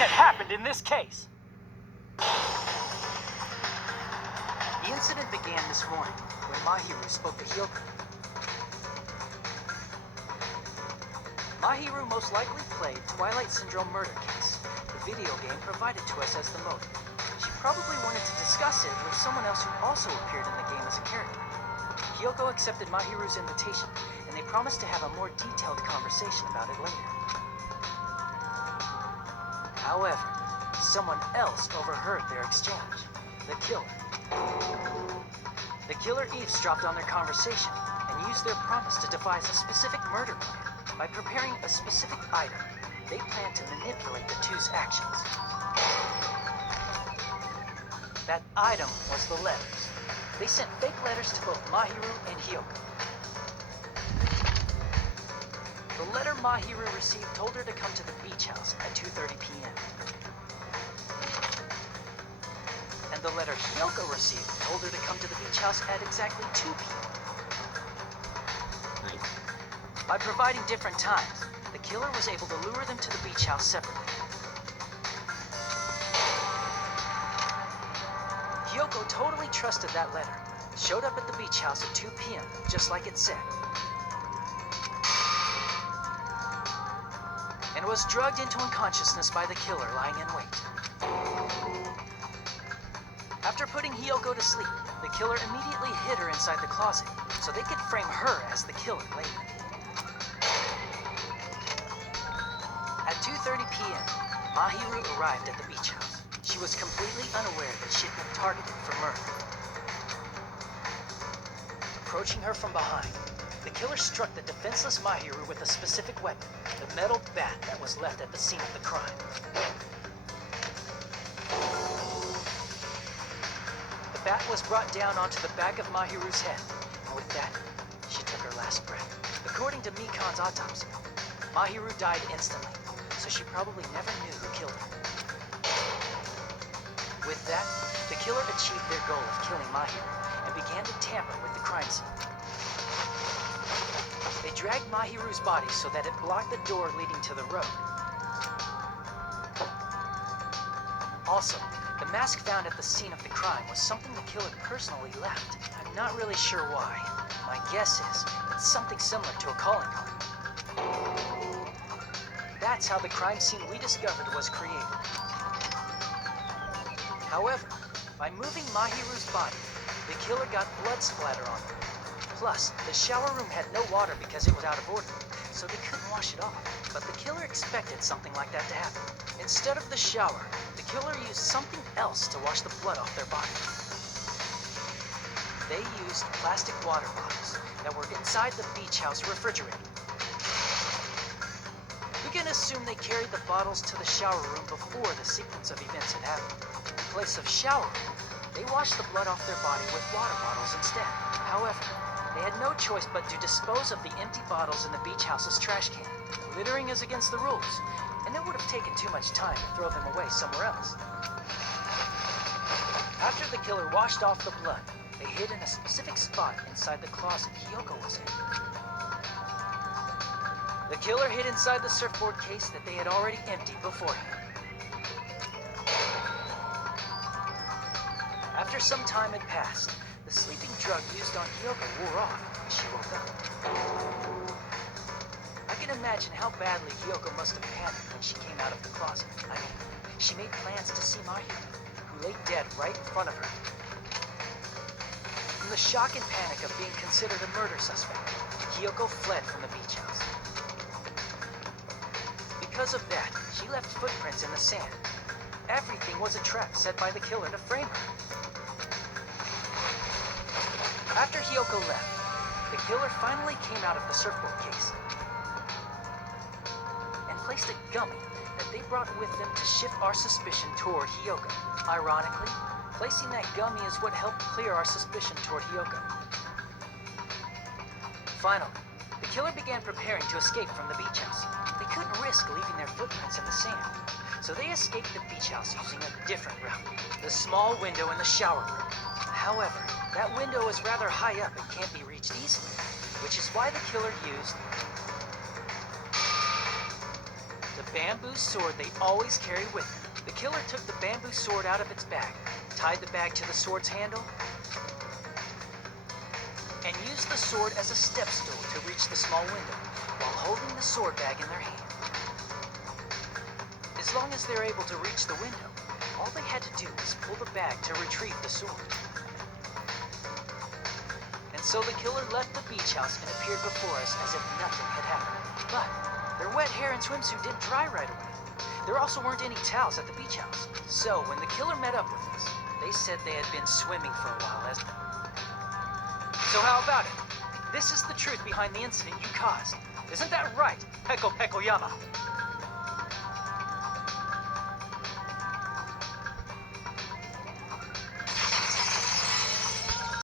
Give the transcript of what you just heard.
had happened in this case. The incident began this morning when Mahiru spoke to Hyoko. Mahiru most likely played Twilight Syndrome Murder Case, the video game provided to us as the motive. She probably wanted to discuss it with someone else who also appeared in the game as a character. Hyoko accepted Mahiru's invitation, and they promised to have a more detailed conversation about it later. However, someone else overheard their exchange. The killer. The killer eavesdropped on their conversation and used their promise to devise a specific murder plan. By preparing a specific item, they planned to manipulate the two's actions. That item was the letters. They sent fake letters to both Mahiru and Hyoko. The letter Mahiru received told her to come to the beach house at 2:30 p.m. And the letter Hyoko received told her to come to the beach house at exactly 2 p.m. By providing different times, the killer was able to lure them to the beach house separately. Hyoko totally trusted that letter, showed up at the beach house at 2 p.m., just like it said, and was drugged into unconsciousness by the killer lying in wait. After putting Hyoko to sleep, the killer immediately hid her inside the closet so they could frame her as the killer later. At 2:30 p.m., Mahiru arrived at the beach house. She was completely unaware that she had been targeted for murder. Approaching her from behind, the killer struck the defenseless Mahiru with a specific weapon, the metal bat that was left at the scene of the crime. The bat was brought down onto the back of Mahiru's head, and with that, she took her last breath. According to Mikan's autopsy, Mahiru died instantly, so she probably never knew who killed her. With that, the killer achieved their goal of killing Mahiru and began to tamper with the crime scene. They dragged Mahiru's body so that it blocked the door leading to the road. Also, the mask found at the scene of the crime was something the killer personally left. I'm not really sure why. My guess is it's something similar to a calling card. That's how the crime scene we discovered was created. However, by moving Mahiru's body, the killer got blood splatter on her. Plus, the shower room had no water because it was out of order, so they couldn't wash it off. But the killer expected something like that to happen. Instead of the shower, the killer used something else to wash the blood off their body. They used plastic water bottles that were inside the beach house refrigerator. We can assume they carried the bottles to the shower room before the sequence of events had happened. In place of shower, they washed the blood off their body with water bottles instead. However, they had no choice but to dispose of the empty bottles in the beach house's trash can. Littering is against the rules, and it would have taken too much time to throw them away somewhere else. After the killer washed off the blood, they hid in a specific spot inside the closet Hyoko was in. The killer hid inside the surfboard case that they had already emptied beforehand. After some time had passed, the sleeping drug used on Hyoko wore off and she woke up. I can imagine how badly Hyoko must have panicked when she came out of the closet. I mean, she made plans to see Mahiru, who lay dead right in front of her. From the shock and panic of being considered a murder suspect, Hyoko fled from the beach house. Because of that, she left footprints in the sand. Everything was a trap set by the killer to frame her. After Hyoko left, the killer finally came out of the surfboard case and placed a gummy that they brought with them to shift our suspicion toward Hyoko. Ironically, placing that gummy is what helped clear our suspicion toward Hyoko. Finally, the killer began preparing to escape from the beach house. They couldn't risk leaving their footprints in the sand, so they escaped the beach house using a different route, the small window in the shower room. However, that window is rather high up and can't be reached easily, which is why the killer used the bamboo sword they always carried with them. The killer took the bamboo sword out of its bag, tied the bag to the sword's handle, and used the sword as a step stool to reach the small window while holding the sword bag in their hand. As long as they're able to reach the window, all they had to do was pull the bag to retrieve the sword. And so the killer left the beach house and appeared before us as if nothing had happened. But their wet hair and swimsuit didn't dry right away. There also weren't any towels at the beach house. So when the killer met up with us, they said they had been swimming for a while as... So how about it? This is the truth behind the incident you caused. Isn't that right, Peko Peko Yama?